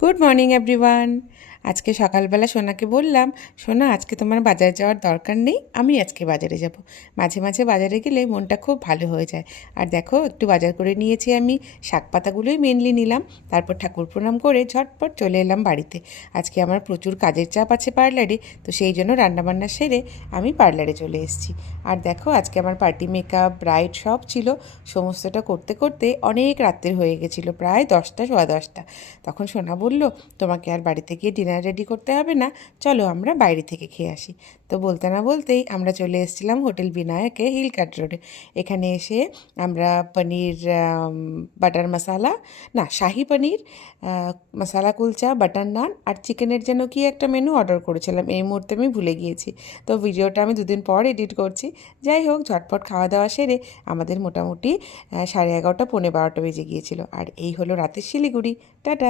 Good morning everyone. আজকে সকালবেলা সোনাকে বললাম, সোনা আজকে তোমার বাজারে যাওয়ার দরকার নেই, আমি আজকে বাজারে যাব। মাঝে মাঝে বাজারে গেলে মনটা খুব ভালো হয়ে যায়। আর দেখো একটু বাজার করে নিয়েছি আমি, শাক পাতাগুলোই মেনলি নিলাম। তারপর ঠাকুর প্রণাম করে ঝটপট চলে এলাম বাড়িতে। আজকে আমার প্রচুর কাজের চাপ আছে পার্লারে, তো সেই জন্য রান্নাবান্না সেরে আমি পার্লারে চলে এসেছি। আর দেখো আজকে আমার পার্টি মেকআপ ব্রাইড সব ছিল, সমস্তটা করতে করতে অনেক রাত্রের হয়ে গেছিলো, প্রায় 10টা সোয়া 10টা। তখন সোনা বলল, তোমাকে আর বাড়িতে গিয়ে ডিনার রেডি করতে হবে না, চলো আমরা বাইরে থেকে খেয়ে আসি। তো বলতে না বলতেই আমরা চলে এসেছিলাম হোটেল বিনায়কে, হিল কাট রোডে। এখানে এসে আমরা পনির বাটার মশালা, না শাহি পনির, মশালা কুলচা, বাটার নান আর চিকেনের যেন কি একটা মেনু অর্ডার করেছিলাম, এই মুহূর্তে আমি ভুলে গিয়েছি। তো ভিডিওটা আমি দুদিন পর এডিট করছি। যাই হোক, ঝটপট খাওয়া দাওয়া সেরে আমাদের মোটামুটি 11:30 পৌনে 12টা বেজে গিয়েছিল। আর এই হলো রাতের শিলিগুড়ি। টাটা।